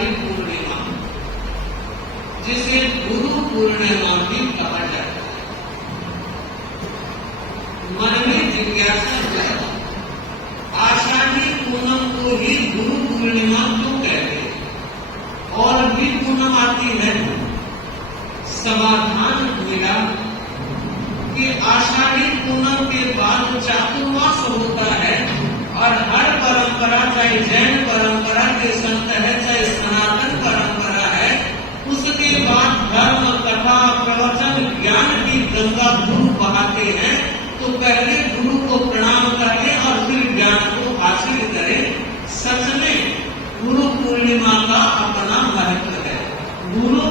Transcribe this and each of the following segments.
आषाढ़ी पूर्णिमा, जिसे गुरु पूर्णिमा भी कहा जाता है। मन में जिज्ञासा है, आषाढ़ी पूनम को ही गुरु पूर्णिमा क्यों कहते हैं? और भी पूनम आती है। समाधान मिला कि आषाढ़ी पूनम के बाद चातुर्मास होता है और हर परंपरा, चाहे जैन परंपरा के संत है, चाहे सनातन परंपरा है, उसके बाद धर्म कथा प्रवचन ज्ञान की गंगा गुरु बहाते हैं। तो पहले गुरु को प्रणाम करें और फिर ज्ञान को हासिल करें। सच में गुरु पूर्णिमा का अपना महत्व है। गुरु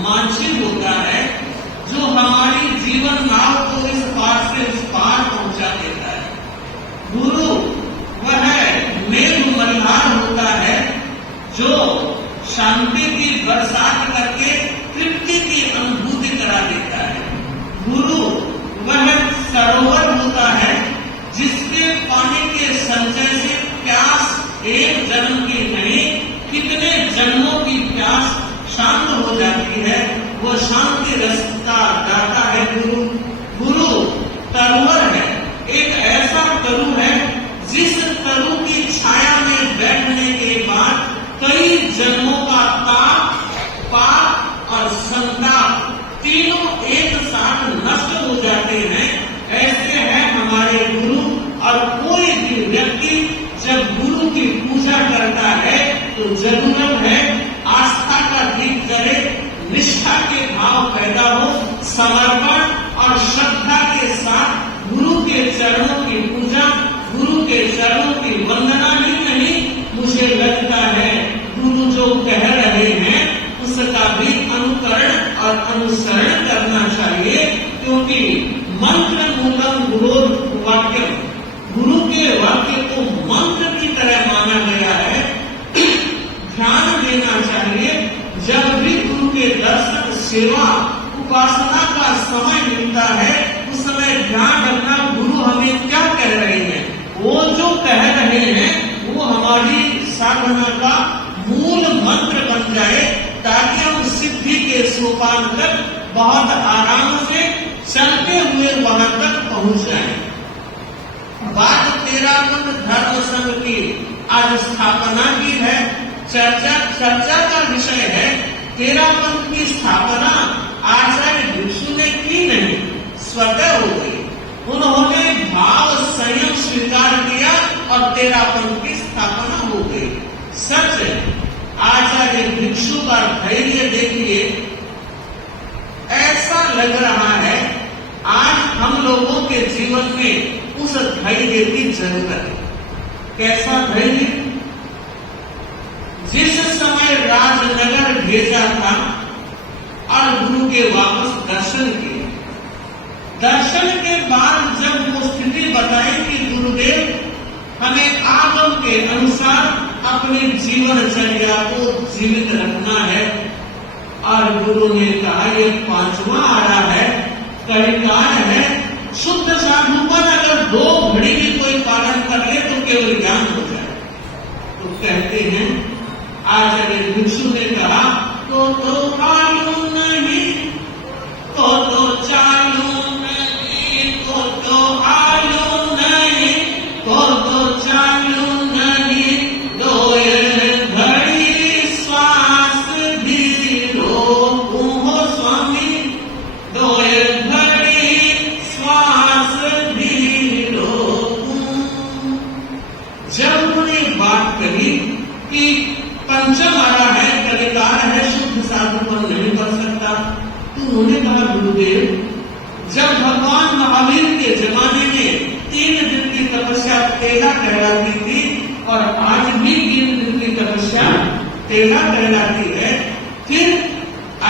मानसिक होता है जो हमारी जीवन नाव को इस पार से उस पार पहुंचा देता है। गुरु वह मेघ मल्हार होता है जो शांति की बरसात करके तृप्ति की अनुभूति करा देता है। गुरु वह सरोवर होता है जिसके पानी के संचय से प्यास एक जन्म की नहीं, कितने जन्मों की प्यास शांत हो जाती है। वो शांति रसता दाता है गुरु। गुरु तरुवर है, एक ऐसा तरु है जिस तरु की छाया में बैठने के बाद कई जन्मों का ताप, पाप और संताप तीनों एक साथ नष्ट हो जाते हैं। ऐसे हैं हमारे गुरु। और कोई भी व्यक्ति जब गुरु की पूजा करता है तो जरूरत है आस्था का दीप जले, निष्ठा के भाव पैदा हो, समर्पण और श्रद्धा के साथ गुरु के चरणों की पूजा, गुरु के चरणों की वंदना ही नहीं, मुझे लगता है गुरु जो कह रहे हैं उसका भी अनुकरण और अनुसरण करना चाहिए। क्योंकि मंत्र मूलम गुरु वाक्य, गुरु के वाक्य को मंत्र की तरह माना गया है। ध्यान देना चाहिए। जब भी गुरु के दर्शन, सेवा, उपासना का समय मिलता है उस समय ध्यान रखना गुरु हमें क्या कह रहे हैं। वो जो कह रहे हैं वो हमारी साधना का मूल मंत्र बन जाए, ताकि हम सिद्धि के सोपान तक बहुत आराम से चलते हुए वहां तक पहुंच जाए। बात तेरापंथ धर्म संघ की आज स्थापना की है। चर्चा का विषय है। तेरापंथ की स्थापना आचार्य भिक्षु ने की नहीं, स्वतः हो गई। उन्होंने भाव संयम स्वीकार किया और तेरापंथ की स्थापना हो गई। सच है, आचार्य भिक्षु का धैर्य देखिए, ऐसा लग रहा है आज हम लोगों के जीवन में उस धैर्य की जरूरत है। कैसा धैर्य? जिस समय राजनगर भेजा था और गुरु के वापस दर्शन किए, दर्शन के बाद जब वो स्थिति बताई कि गुरुदेव हमें आगम के अनुसार अपनी जीवनचर्या को जीवित रखना है, और गुरु ने कहा ये 5वां आरा है, कलिकाल है, शुद्ध साधुपन अगर 2 घड़ी भी कोई पालन कर ले तो केवल ज्ञान हो जाए। तो कहते हैं आचार्य भिक्षु ने कहा तो आलू नहीं, तो चालू नहीं, तो आलू नहीं, तो चालू नहीं, 2 घड़ी श्वास भी रोकू हो स्वामी, 2 घड़ी श्वास भी रोकू। जब उन्होंने बात कही कि पंचम आरा है, कलिकाल है, शुद्ध साधुपन नहीं कर सकता, तो उन्होंने कहा गुरुदेव जब भगवान महावीर के जमाने में 3 दिन की तपस्या तेगा कहलाती थी और आज भी 3 दिन की तपस्या तेगा कहलाती है, फिर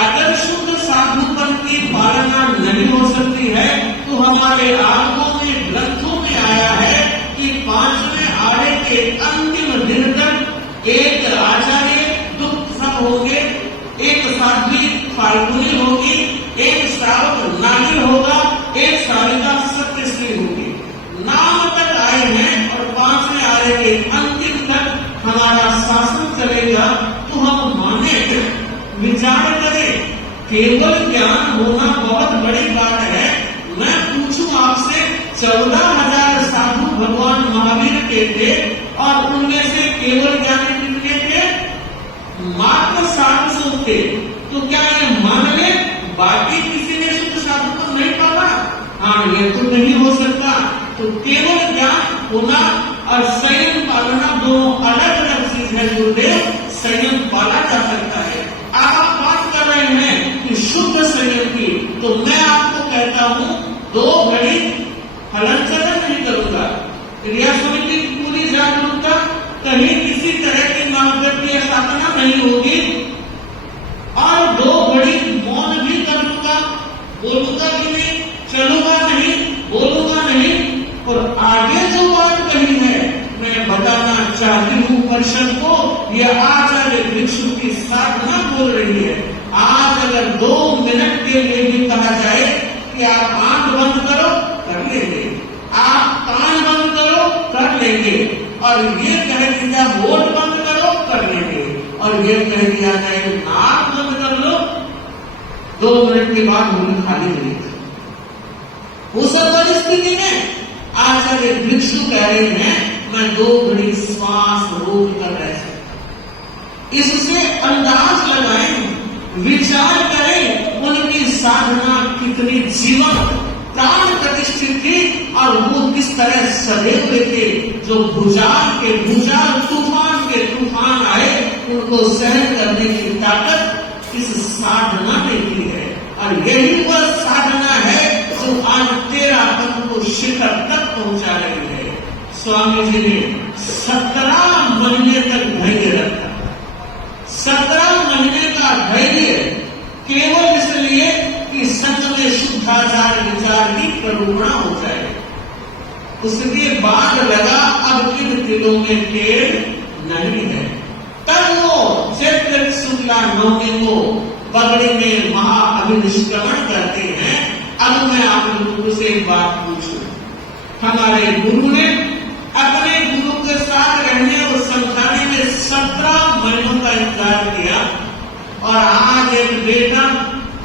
अगर शुद्ध साधुपन की पालना नहीं हो सकती है तो हमारे आगमों में, ग्रंथों में आया है कि 5वें आरे के अंतिम दिन तक एक आचार्य दुख सब होंगे, एक साध्वी फाल्गुनी होगी, एक श्रावक नागिन होगा, एक सारिका सत्यश्री होगी। नाम तक आए हैं और 5वें आरे के अंतिम तक हमारा शासन चलेगा। तो हम विचार करें। केवल ज्ञान होना बहुत बड़ी बात है। मैं पूछूं आपसे, 14,000 साधु भगवान महावीर के थे और उनमें से केवल ज्ञानी कितने थे? मात्र 700 थे। तो क्या ये मान ले बाकी किसी ने शुद्ध साधु को नहीं पाला? हाँ, ये तो नहीं हो सकता। तो केवल ज्ञान होना और संयम पालना दोनों अलग अलग चीज है। गुरुदेव, संयम पाला जा सकता है। आप बात कर रहे हैं कि शुद्ध संयम की, तो मैं आपको कहता हूं 2 घड़ी हलन चलन नहीं करूंगा। क्रिया समिति की पूरी जागरूकता, कहीं किसी तरह की नागरिक स्थापना नहीं होगी और 2 घड़ी मौन भी कर लूंगा। बोलूंगा कि नहीं, चलूंगा नहीं, बोलूंगा नहीं। और आगे जो बात कही है मैं बताना चाहती हूँ परिषद को, यह आचार्य भिक्षु की साधना बोल रही है। आज अगर 2 मिनट के लिए भी कहा जाए कि आप आंख बंद करो, कर लेंगे। आप कान बंद करो, कर लेंगे। और ये कह दिया वोट बंद करो, कर लेंगे। और ये कह दिया जाए नाक बंद कर लो, 2 मिनट के बाद मुंह खाली नहीं। उस परिस्थिति में आचार्य भिक्षु कह रहे हैं मैं 2 घड़ी श्वास रोक कर रह सकता। इससे अंदाज लगाएं, विचार करें उनकी साधना कितनी जीवन प्राण प्रतिष्ठित थी और वो किस तरह सदे हुए थे। जो भुजाल के भुजाल, तूफान के तूफान आए, उनको सहन करने की ताकत इस साधना ने की है। और यही वह साधना है जो आज तेरा पद को शिखर तक पहुंचा रही है। स्वामी जी ने 17 महीने तक धैर्य रखा। 17 महीने का धैर्य केवल इसलिए कि सच में शुद्धाचार विचार की करुणा हो जाए। उसके बाद लगा अब किन दिलों में टेढ़ नहीं है। तब वो चैत्र शुक्ला नवमी को पगड़ी में महाअभिनिष्क्रमण करते हैं। अब मैं आप लोगों से एक बात पूछूं, हमारे गुरु ने अपने गुरु के साथ रहने और समझाने में 17 महीनों का इंतजार किया। और आज एक बेटा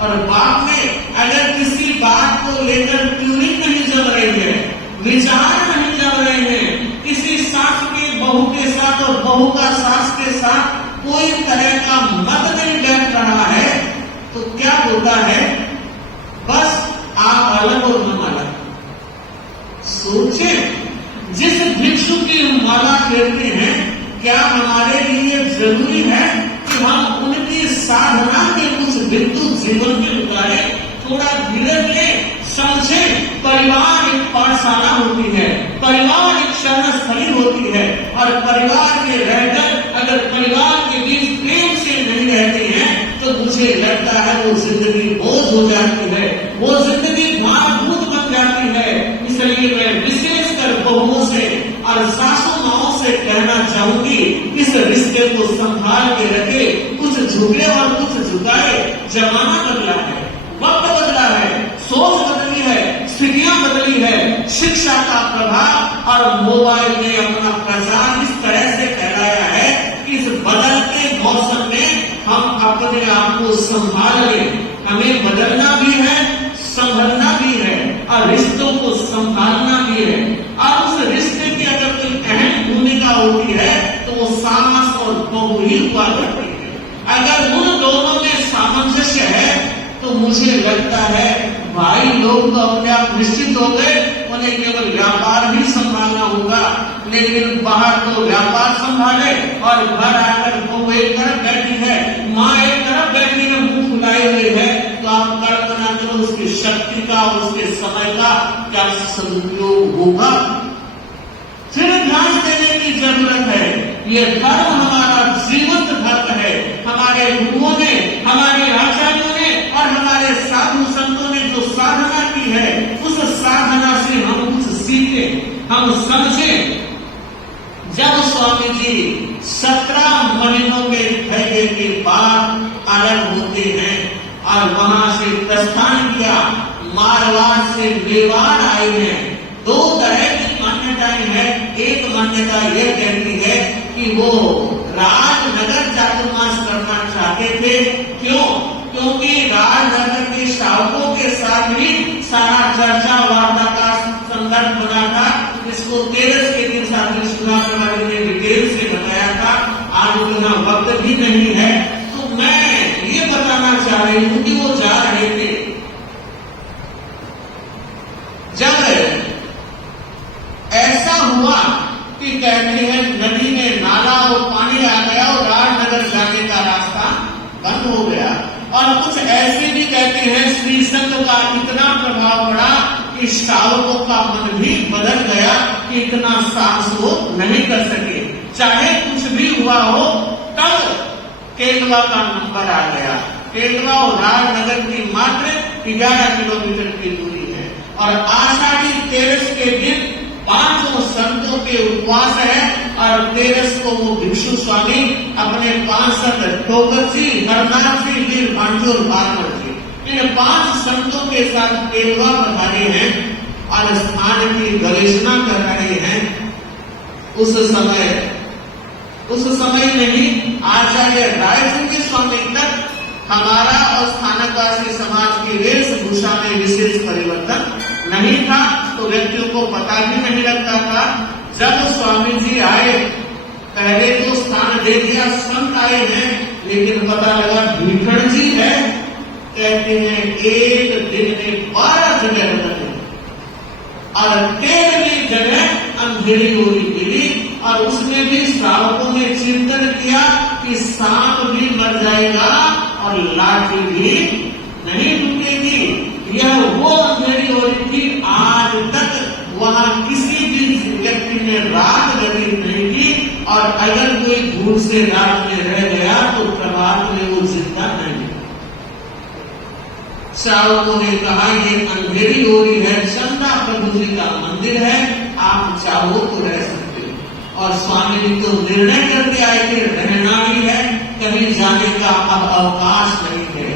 और बाप में अगर किसी बात को लेकर ट्यूनिंग नहीं जम रही है, विचार नहीं जम रहे हैं, किसी सास के बहू के साथ और बहू का सास के साथ कोई तरह का मत नहीं बैठ रहा है, तो क्या होता है? बस आप अलग और हम अलग। सोचे, जिस भिक्षु की हम माला कहते हैं, क्या हमारे लिए जरूरी है कि हम उनकी साधना के कुछ बिंदु जीवन में उतारे? थोड़ा धीरज लें, समझें। परिवार एक पाठशाला होती है, परिवार एक शरण स्थली होती है। और परिवार में रहकर अगर परिवार के बीच प्रेम से नहीं रहते हैं तो मुझे लगता है वो जिंदगी बोझ हो जाती है, वो जिंदगी भारभूत बन जाती है। इसलिए मैं विशेषकर बहुओं से और सासू माओं से कहना चाहूंगी, इस रिश्ते को संभाल के रखे। कुछ झुके और कुछ झुकाए। जमाना बदला है, वक्त बदला है, सोच बदली है, स्थितियां बदली है। शिक्षा का प्रभाव और मोबाइल ने अपना प्रचार इस तरह से फैलाया है कि इस बदलते मौसम में हम अपने आप को संभाल लें। हमें बदलना भी है, संभलना भी है और रिश्तों को संभालना भी है। और उस रिश्ते की अगर कोई अहम भूमिका होती है तो वो सास और बहू ही हुआ करती है। अगर उन दोनों में सामंजस्य है तो मुझे लगता है भाई लोग तो अपने आप निश्चित हो गए, उन्हें केवल व्यापार भी संभालना होगा। लेकिन बाहर तो व्यापार संभाले और घर आकर वो एक तरफ बैठी है, माँ एक तरफ बैठी है, मुंह फुलाए हुए है, तो आप कल्पना करो उसकी शक्ति का और उसके समय का क्या सदुपयोग होगा। फिर ध्यान देने की जरूरत है। ये धर्म हमारा जीवंत धर्म है। हमारे गुरुओं ने, हमारे आचार्यों ने और हमारे साधु संतों ने जो साधना की है, उस साधना से हम कुछ सीखे, हम समझे। जब स्वामी जी 17 महीनों के धैर्य के बाद अलग होते हैं और वहां से प्रस्थान किया, मारवाड़ से मेवाड़ आए हैं। 2 तरह की मान्यताएं हैं। एक मान्यता यह कहती है कि वो राजनगर चातुर्मास करना चाहते थे थे। क्यों? क्योंकि राजनगर के शावकों के साथ ही सारा चर्चा वार्ता का संदर्भ बना था। इसको 13 के दिन साथी सुधाकर ने डिटेल से बताया था। आज उतना वक्त भी नहीं है, तो मैं ये बताना चाह रही हूं कि वो जा रहे थे। जब ऐसा हुआ कि कहते हैं नदी में नाला और पानी आ गया और राजनगर जाने का रास्ता बंद हो गया। और कुछ ऐसे भी कहते हैं श्री संत का इतना प्रभाव पड़ा कि शावकों का मन भी बदल गया कि इतना साहस वो नहीं कर सके। चाहे कुछ भी हुआ हो, तब केंद्रवा का नंबर आ गया। केंद्रवा और राजनगर की मात्र 11 किलोमीटर की दूरी है। और आषाढ़ी 13 के दिन 5 संतों के उपवास है। और 13 को वो भिक्षु स्वामी अपने 5 संत टोकर जी, हरनाथ जी, वीर भांजो और बारवर जी, इन 5 संतों के साथ केंद्रवा पधारे हैं और स्थान की गवेषणा कर रहे हैं। उस समय नहीं, आचार्य राय सिंह के स्वामी तक हमारा और स्थानकवासी समाज की वेशभूषा में विशेष परिवर्तन नहीं था, तो व्यक्तियों को पता भी नहीं लगता था। जब स्वामी जी आए, पहले तो स्थान दे दिया, संत आए हैं, लेकिन पता लगा भीखण जी है। कहते हैं एक दिन में 12 जगह बदले और 13वीं जगह अंधेरी हो रही मिली। और उसमें भी श्रावकों ने चिंतन किया कि सांप भी मर जाएगा और लाठी भी नहीं टूटेगी। यह वो अंधेरी हो रही थी। आज तक वहां किसी भी व्यक्ति ने रात व्यतीत नहीं की। और अगर कोई भूल से रात में रह गया तो प्रभात में वो जिंदा नहीं। श्रावकों ने कहा ये अंधेरी हो रही है, चंदा प्रभु जी का मंदिर है, आप चाहो तो रह सकते हो। और स्वामी जी तो निर्णय करके आए थे, रहना भी है, कहीं जाने का अब अवकाश नहीं है।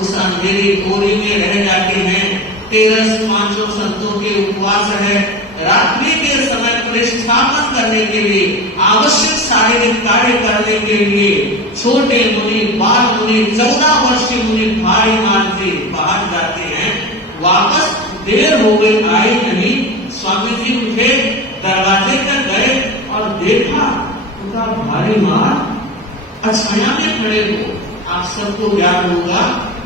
उस अंधेरी गोरी में रह जाते हैं। 13 5 संतों के उपवास है। रात्रि के समय प्रतिष्ठापन करने के लिए, आवश्यक शारीरिक कार्य करने के लिए छोटे मुनि, बाल मुनि, 14 वर्षीय मुनि भारी मान से बाहर जाते हैं। वापस देर हो गई, आए नहीं। स्वामी जी उठे, दरवाजे तक गए और देखा उनका भारी मान अछाया में खड़े हो। आप सबको याद होगा,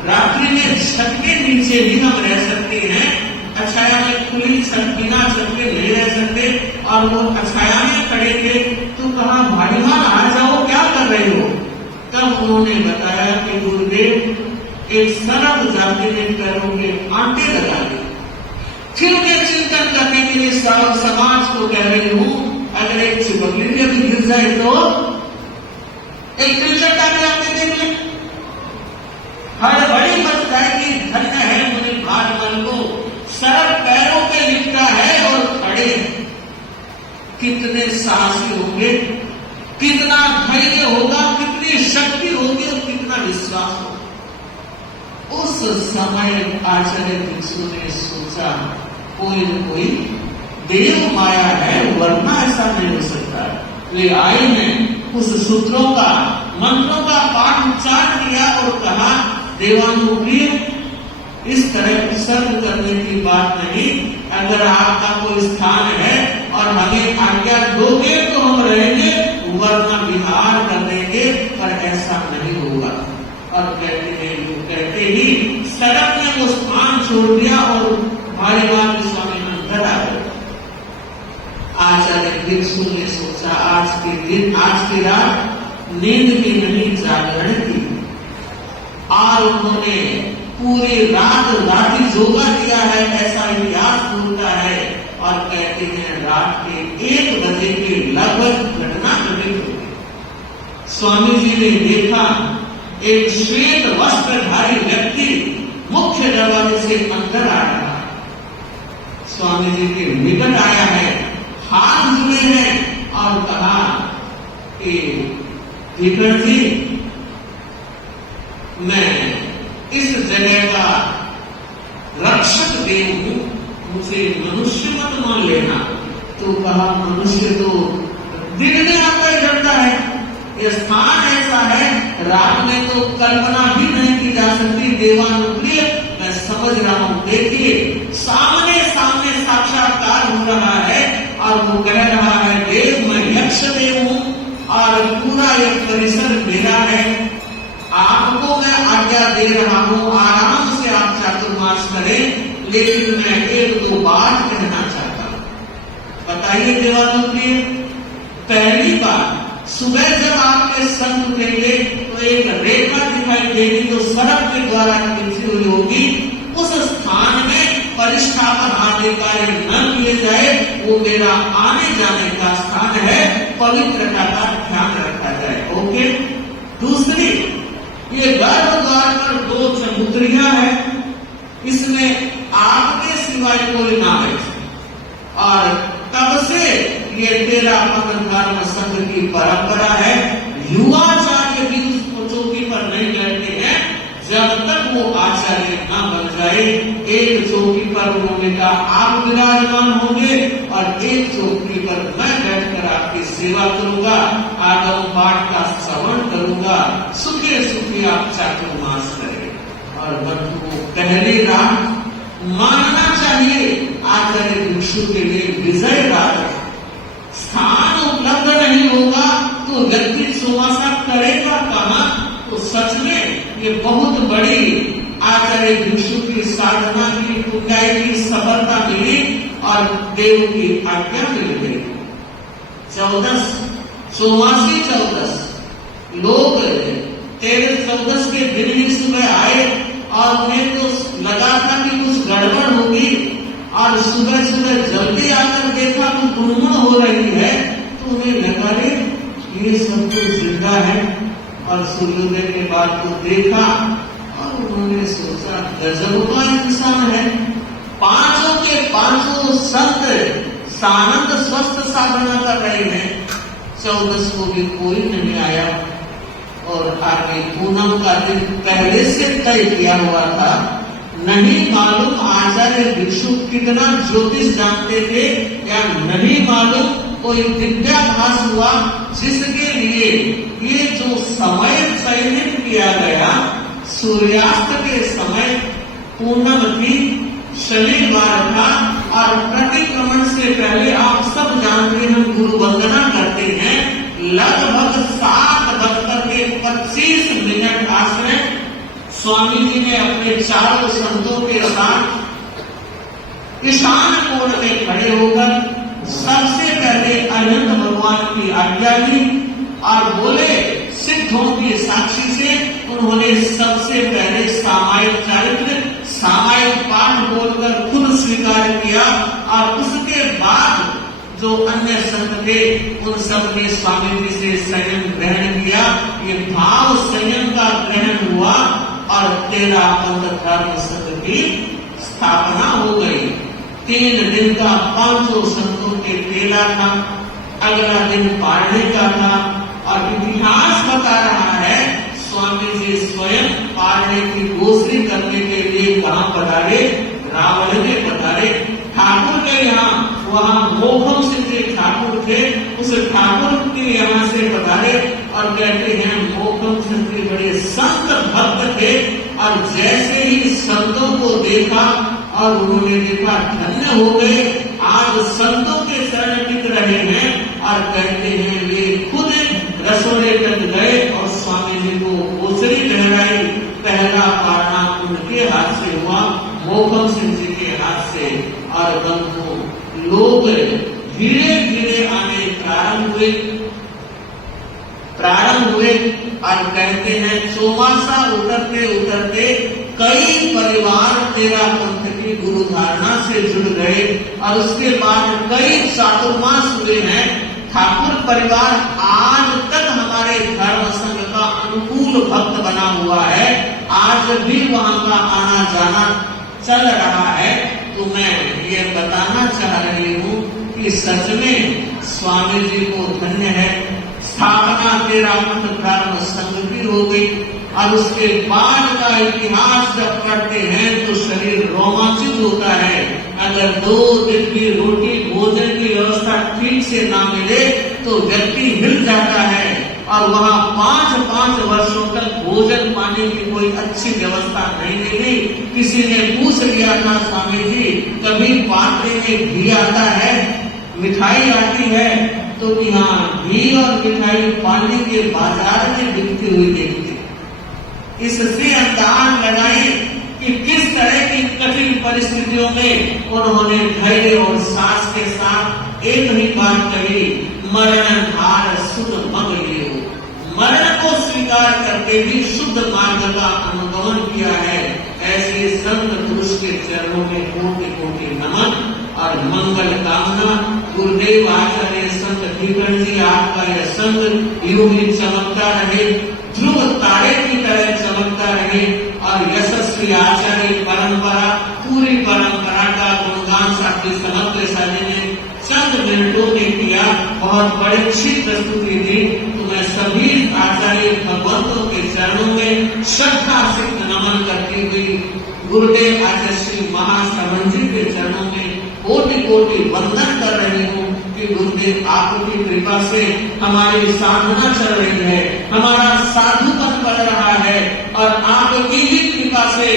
रात्रि में छत के नीचे भी हम रह सकते हैं, अछाया में खुली छत बिना छत के नहीं रह सकते। और वो अछाया में खड़े थे, तो कहा भाई मान आ जाओ, क्या कर रहे हो? तब उन्होंने बताया कि गुरुदेव एक सरब जाति ने पैरों के आंटे लगा दी। फिर मैं चिंतन करने के लिए समाज को कह रही हूं, अगर एक चिपकली भी अभी गिर जाए तो एक क्रिकेट आगे आके देख ले, हर बड़ी मच जाएगी। धन्य है मुनि भागवत को, सरब पैरों पे लिपटा है और खड़े। कितने साहसी होंगे, कितना धैर्य होगा, कितनी शक्ति होगी और कितना विश्वास होगा। उस समय आचार्य भिक्षु ने सोचा कोई न कोई देव माया है, वरना ऐसा नहीं हो सकता। वे आए हैं, उस सूत्रों का, मंत्रों का पाठ उच्चारण किया और कहा देवानुप्रिय, इस तरह उत्सर्ग करने की बात नहीं। अगर आपका कोई स्थान है और हमें आज्ञा दोगे तो हम रहेंगे, वरना विहार कर देंगे, पर ऐसा नहीं होगा। और कहते ही सड़क ने वो स्थान छोड़ दिया और भारी बात स्वामी अंदर आ गए। आचार्य भिक्षु ने सोचा आज के दिन, आज की रात नींद की नहीं, जागरण की। और उन्होंने पूरी रात राति योगा दिया है, ऐसा इतिहास बोलता है। और कहते हैं रात के 1 बजे के लगभग घटना घटित हुई। स्वामी जी ने देखा एक श्वेत वस्त्रधारी व्यक्ति मुख्य दरवाजे से अंदर आ रहा। स्वामी जी के निकट आया है, हाथ जुड़े हैं और कहा कि भिखण जी, मैं इस जगह का रक्षक देव हूं, मुझे मनुष्य मत मान लेना। तो कहा मनुष्य तो दिन में आता ही डरता है, यह स्थान ऐसा है, रात में तो तो कल्पना भी नहीं की जा सकती। देवानुप्रिय मैं समझ रहा हूं, देखिए सामने सामने साक्षात्कार हो रहा है और वो कह रहा है देव मैं यक्ष देव हूं और पूरा ये परिसर मेरा है, आपको मैं आज्ञा दे रहा हूं आराम से आप चातुर्मास करें, लेकिन मैं एक दो बात कहना चाहता हूं। बताइए देवानुप्रिय, पहली बात सुबह जब आपके संत उठेंगे तो एक रेखा दिखाई देगी जो सड़क के द्वारा खींची हुई होगी, उस स्थान में परिष्ठापन आदि कार्य न किए जाए, वो मेरा आने जाने का स्थान है, पवित्रता का ध्यान रखा जाए। ओके। दूसरी, ये गर्भ द्वार पर 2 चबूतरियां हैं, इसमें आपके सिवाय कोई ना बैठे, और तब से ये तेरा पंथ धर्म संघ की परंपरा है। युवाचार्य भी उस चौकी पर नहीं बैठते हैं जब तक वो आचार्य न बन जाए। एक चौकी पर उन्होंने कहा आप विराजमान होंगे और एक चौकी पर मैं बैठकर आपकी सेवा करूंगा, आगम पाठ का श्रवण करूंगा, सुखे सुखे आप चातुर्मास करें। और बंधुओं, पहली रात मानना चाहिए आचार्य भिक्षु के लिए विजय रात है। स्थान उपलब्ध नहीं होगा तो व्यक्ति सोमासा करेगा कहां? तो सच में ये बहुत बड़ी आचार्य भिक्षु की साधना की पुण्याई की सफलता मिली और देव की आज्ञा मिल गई। 14 सोमासी 14 लोग 13-14 के दिन ही सुबह आए और उन्हें तो लगा था कि कुछ गड़बड़ होगी, और सुबह सुबह जल्दी आकर देखा तो गुणगुण हो रही है, तो उन्हें लगा रे ये सब तो जिंदा है। और सूर्योदय के बाद तो देखा और उन्होंने सोचा गजब का इंसान है। 5 के 5 संत सानंद स्वस्थ साधना कर रहे हैं, 14 को भी कोई नहीं आया। और आगे पूनम का दिन पहले से तय किया हुआ था, नहीं मालूम आचार्य भिक्षु कितना ज्योतिष जानते थे या नहीं मालूम कोई दिव्याभास हुआ जिसके लिए ये जो समय चयनित किया गया सूर्यास्त के समय पूनम थी, शनिवार था, और प्रतिक्रमण से पहले आप सब जानते हैं हम गुरु वंदना करते हैं, लगभग 7:25 आश्रय स्वामी जी ने अपने 4 संतों के साथ ईशान कोण में खड़े होकर सबसे पहले अनंत भगवान की आज्ञा ली और बोले, सिद्धों की साक्षी से उन्होंने सबसे पहले सामायिक चरित्र सामायिक पाठ बोलकर खुद स्वीकार किया, और उसके बाद जो अन्य संत थे उन सब ने स्वामी जी से संयम ग्रहण किया। ये भाव संयम का ग्रहण हुआ और 13 पंथ धर्म संघ की स्थापना हो गई। 3 दिन का 500 संतों के मेला था, अगला दिन पारणे का था, और इतिहास बता रहा है स्वामी जी स्वयं पारणे की घोषणी करने के लिए कहां पधारे? रावण के पधारे। ठाकुर के यहाँ वहां मोहन सिंह जी ठाकुर थे, उस ठाकुर के यहाँ से पधारे और कहते हैं मोहन सिंह जी बड़े संत भक्त थे, और जैसे ही संतों को देखा और उन्होंने देखा धन्य हो गए, आज संतों के शरण टिक रहे हैं, और कहते हैं ये खुद रसोड़े तक गए और स्वामी जी को ओसरी लहराई। पहला पारना उनके हाथ से हुआ, मोहन सिंह जी के हाथ से, और बंधु लोग धीरे धीरे आने प्रारंभ हुए और कहते हैं चौमासा उतरते उतरते कई परिवार तेरा पंथ की गुरु धारणा से जुड़ गए, और उसके बाद कई चातुर्मास हुए हैं। ठाकुर परिवार आज तक हमारे धर्म संघ का अनुकूल भक्त बना हुआ है, आज भी वहां का आना जाना चल रहा है। तो मैं ये बताना चाह रही हूँ कि सच में स्वामी जी को धन्य है, स्थापना 13 पंथ धर्म संघ की हो गई, और उसके बाद का इतिहास जब पढ़ते हैं तो शरीर रोमांचित होता है। अगर 2 दिन की रोटी भोजन की व्यवस्था ठीक से ना मिले तो व्यक्ति हिल जाता है, और वहाँ 5-5 वर्षों तक भोजन पानी की कोई अच्छी व्यवस्था नहीं मिली। किसी ने पूछ लिया था, स्वामी जी कभी पात्रे में घी आता है, मिठाई आती है? तो कि हाँ, घी और मिठाई पानी के बाजार में बिकती हुई देखती। इससे अंदाज लगाए कि किस तरह की कठिन परिस्थितियों में उन्होंने धैर्य और साहस के साथ एक ही बात कही, मरण हार सुध मग लियो। मरण को स्वीकार करके भी शुद्ध मार्ग का अनुगमन किया है। ऐसे संत पुरुष के चरणों में कोटि कोटि नमन और मंगल कामना। गुरुदेव आचार्य संत धीवरन जी, आपका यह संत यूं ही चमकता रहे, ध्रुव तारे की तरह चमकता रहे और यशस्वी आचार्य परंपरा, पूरी परंपरा का गुणगान साथी समग्र साजी ने चंद मिनटों में किया। बहुत बड़ी अच्छी प्रस्तुति थी। तो मैं सभी आचार्य भगवंतों के चरणों में श्रद्धा से नमन करती हुई गुरुदेव आचार्य श्री महाश्रवण जी के चरणों में कोटि कोटि वंदन कर रही हूँ कि गुरुदेव आपकी कृपा से हमारी साधना चल रही है, हमारा साधुपन बढ़ रहा है और आपकी ही कृपा से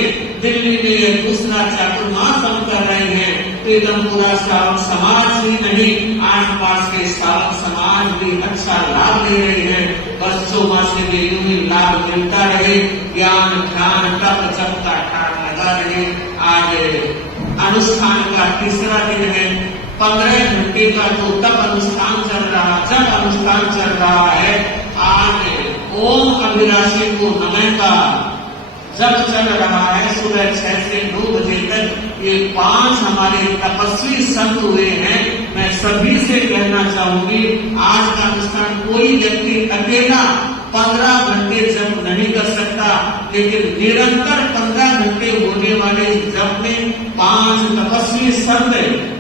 दिल्ली में ये दूसरा चातुर्मास हम कर रहे हैं। तो एकदम पूरा श्रावक समाज ही नहीं, आसपास के श्रावक समाज भी अच्छा लाभ ले रहे हैं। बच्चों मास के लिए यूं ही लाभ मिलता रहे, ज्ञान ध्यान तप जप का ठाक लगा रहे। आज अनुष्ठान का तीसरा दिन है। 15 घंटे का जो तप अनुष्ठान चल रहा, जब अनुष्ठान चल रहा है, आज ओम अभिलाषी को नमः का जब चल रहा है सुबह 6 से 9 बजे तक। ये 5 हमारे तपस्वी संत हुए हैं। मैं सभी से कहना चाहूंगी, आज का अनुष्ठान कोई व्यक्ति अकेला 15 घंटे जप नहीं कर सकता, लेकिन निरंतर 15 घंटे होने वाले जप में 5 तपस्वी संत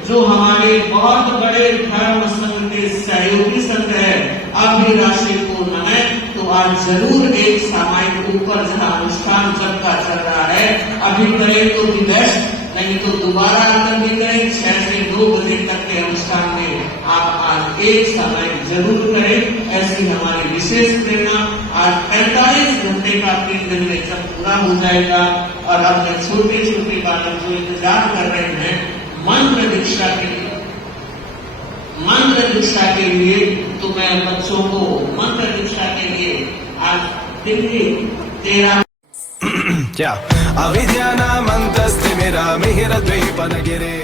जो हमारे बहुत बड़े धर्म संघ के सहयोगी संत है, अभिलाषी को नमः। तो आज जरूर एक सामायिक ऊपर जहाँ अनुष्ठान जब का चल रहा है, अभी करें तो भी बेस्ट, नहीं तो दोबारा आकर भी करें। 6 से 9 बजे तक के अनुष्ठान में आप आज एक सामायिक जरूर करें। ऐसी हमारी विशेष प्रेरणा। आज 45 घंटे का 3 दिन में जब पूरा हो जाएगा और अपने छोटे छोटे बालक जो इंतजार कर रहे हैं मंत्र दीक्षा के लिए, तो मैं बच्चों को मंत्र दीक्षा के लिए आज दिल्ली 13 क्या अविद्यानामन्तस्तिमिरमिहिरद्वीपनगिरे